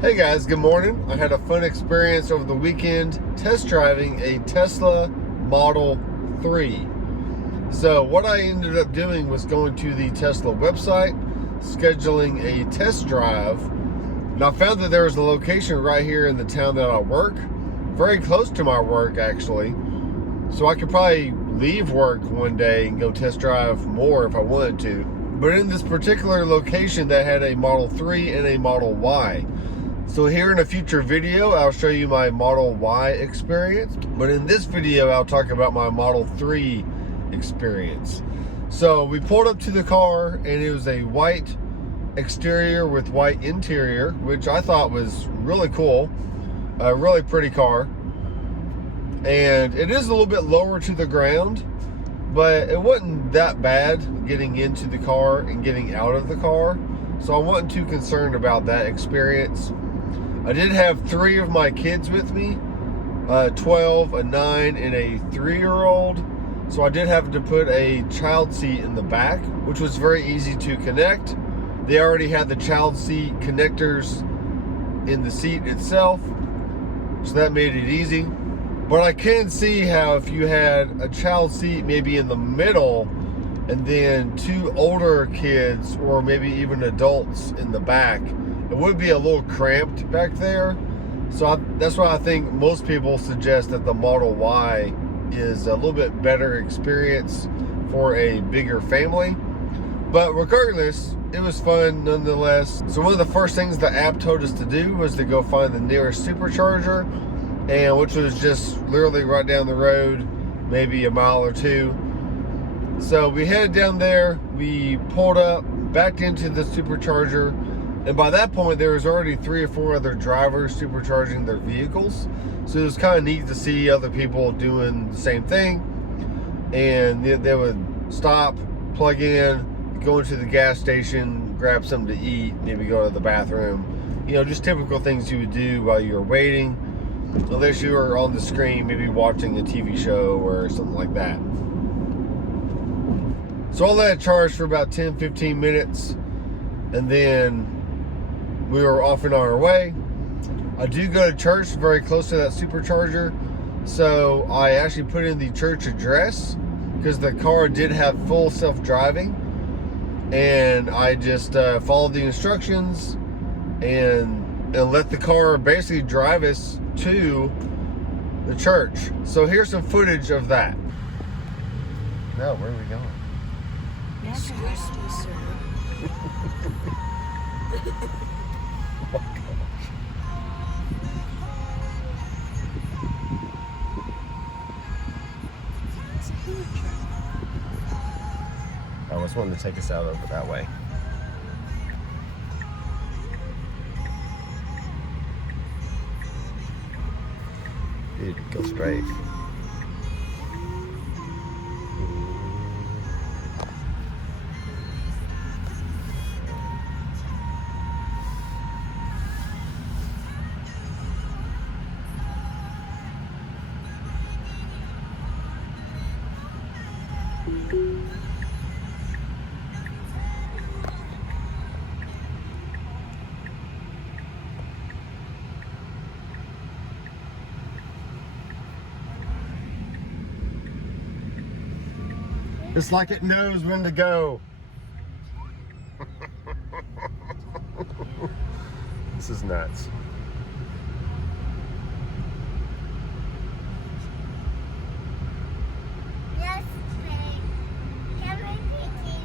Hey guys, good morning. I had a fun experience over the weekend test driving a Tesla Model 3. So what I ended up doing was going to the Tesla website, scheduling a test drive, and I found that there was a location right here in the town that I work, very close to my work actually, so I could probably leave work one day and go test drive more if I wanted to. But in this particular location that had a Model 3 and a Model Y. So here in a future video, I'll show you my Model Y experience. But in this video, I'll talk about my Model 3 experience. So we pulled up to the car and it was a white exterior with white interior, which I thought was really cool. A really pretty car. And it is a little bit lower to the ground, but it wasn't that bad getting into the car and getting out of the car. So I wasn't too concerned about that experience. I did have 3 of my kids with me, 12, a 9, and a 3-year-old. So I did have to put a child seat in the back, which was very easy to connect. They already had the child seat connectors in the seat itself, so that made it easy. But I can see how if you had a child seat maybe in the middle and then 2 older kids or maybe even adults in the back, it would be a little cramped back there. So that's why I think most people suggest that the Model Y is a little bit better experience for a bigger family. But regardless, it was fun nonetheless. So one of the first things the app told us to do was to go find the nearest supercharger, and which was just literally right down the road, maybe a mile or 2. So we headed down there, we pulled up, backed into the supercharger, and by that point there was already 3 or 4 other drivers supercharging their vehicles. So it was kind of neat to see other people doing the same thing. And they would stop, plug in, go into the gas station, grab something to eat, maybe go to the bathroom. You know, just typical things you would do while you were waiting. Unless you were on the screen, maybe watching a TV show or something like that. So I let it charge for about 10-15 minutes, and then we were off and on our way. I do go to church very close to that supercharger, so I actually put in the church address because the car did have full self-driving, and I just followed the instructions and let the car basically drive us to the church. So here's some footage of that. Now, where are we going? Excuse me, sir. I just wanted to take us out over that way. Dude, go straight. It's like it knows when to go. This is nuts. Yes, babe. Can we please?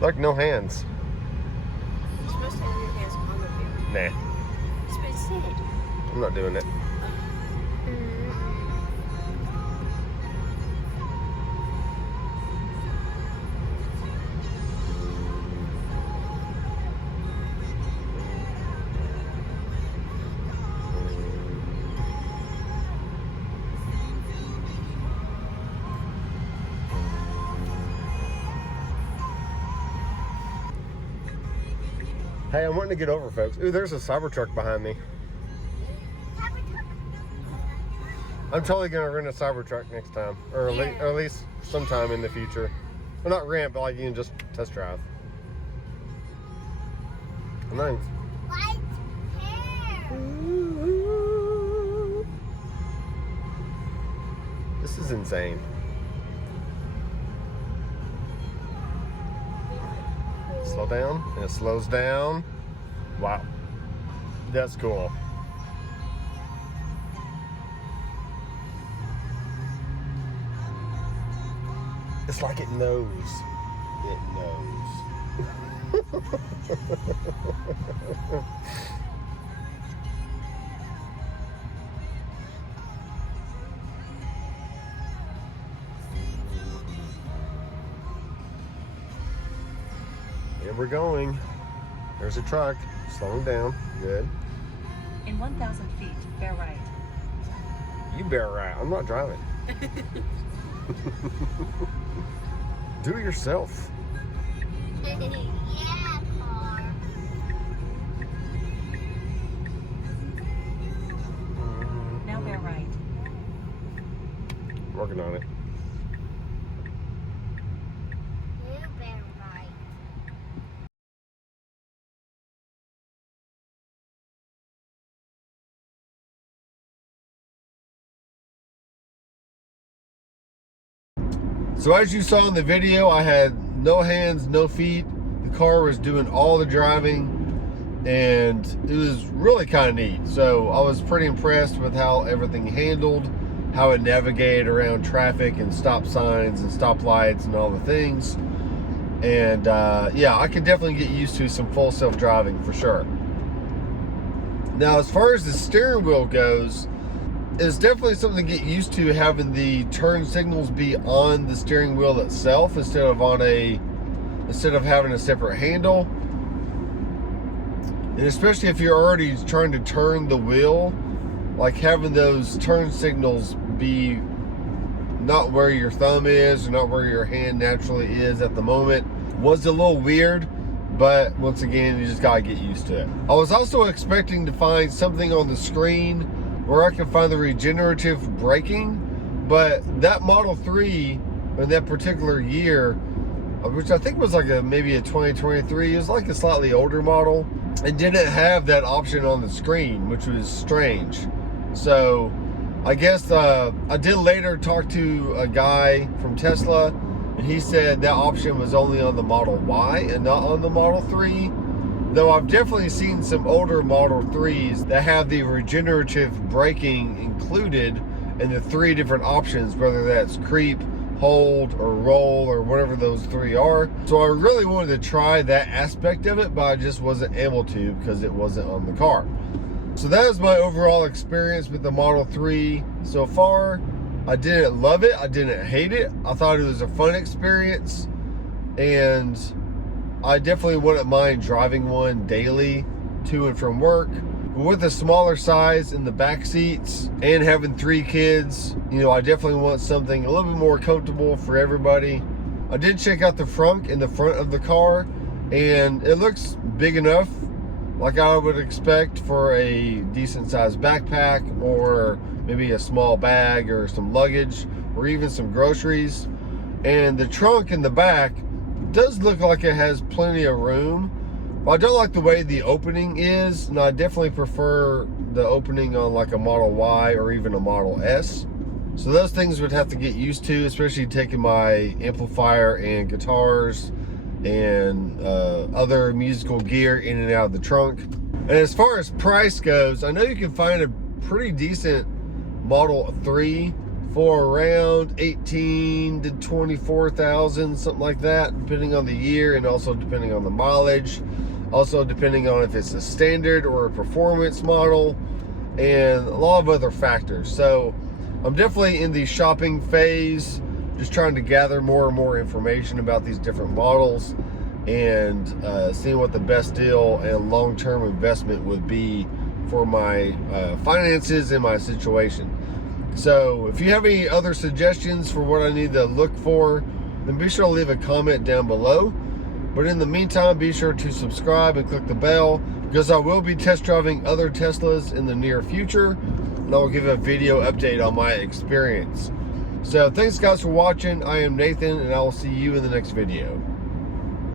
Look, no hands. You're supposed to have your hands on the wheel. Nah, You're supposed to sit. I'm not doing it. Hey, I'm wanting to get over, folks. Ooh, there's a Cybertruck behind me. Cybertruck I'm totally gonna rent a Cybertruck next time, or at least sometime in the future. Well, not rent, but like you can just test drive. Nice. White hair. This is insane. Slow down, and it slows down. Wow, that's cool. It's like it knows. It knows. Here we're going. There's a truck slowing down. Good. In 1,000 feet, bear right. You bear right. I'm not driving. Do it yourself. Yeah, car. Now bear right. Working on it. You better right. So as you saw in the video, I had no hands, no feet. The car was doing all the driving, and it was really kind of neat. So I was pretty impressed with how everything handled, how it navigated around traffic and stop signs and stoplights and all the things. And yeah, I could definitely get used to some full self-driving for sure. Now, as far as the steering wheel goes, it's definitely something to get used to, having the turn signals be on the steering wheel itself instead of having a separate handle. And especially if you're already trying to turn the wheel, like having those turn signals be not where your thumb is or not where your hand naturally is at the moment was a little weird. But once again, you just gotta get used to it. I was also expecting to find something on the screen where I can find the regenerative braking, but that Model 3 in that particular year, which I think was like maybe a 2023, it was like a slightly older model, and didn't have that option on the screen, which was strange. So I guess I did later talk to a guy from Tesla, and he said that option was only on the Model Y and not on the Model 3. Though I've definitely seen some older Model 3s that have the regenerative braking included in the 3 different options, whether that's creep, hold, or roll, or whatever those 3 are. So I really wanted to try that aspect of it, but I just wasn't able to because it wasn't on the car. So that was my overall experience with the Model 3 so far. I didn't love it. I didn't hate it. I thought it was a fun experience, and I definitely wouldn't mind driving one daily to and from work. But with the smaller size in the back seats and having 3 kids, you know, I definitely want something a little bit more comfortable for everybody. I did check out the front in the front of the car, and it looks big enough, like I would expect for a decent sized backpack, or maybe a small bag or some luggage, or even some groceries. And the trunk in the back does look like it has plenty of room, but I don't like the way the opening is, and I definitely prefer the opening on like a Model Y or even a Model S. So those things would have to get used to, especially taking my amplifier and guitars and other musical gear in and out of the trunk. And as far as price goes, I know you can find a pretty decent Model 3 for around 18 to 24,000, something like that, depending on the year and also depending on the mileage, also depending on if it's a standard or a performance model, and a lot of other factors. So I'm definitely in the shopping phase, just trying to gather more and more information about these different models, and seeing what the best deal and long-term investment would be for my finances and my situation. So if you have any other suggestions for what I need to look for, then be sure to leave a comment down below. But in the meantime, be sure to subscribe and click the bell, because I will be test driving other Teslas in the near future. and I will give a video update on my experience. So thanks guys for watching. I am Nathan, and I will see you in the next video.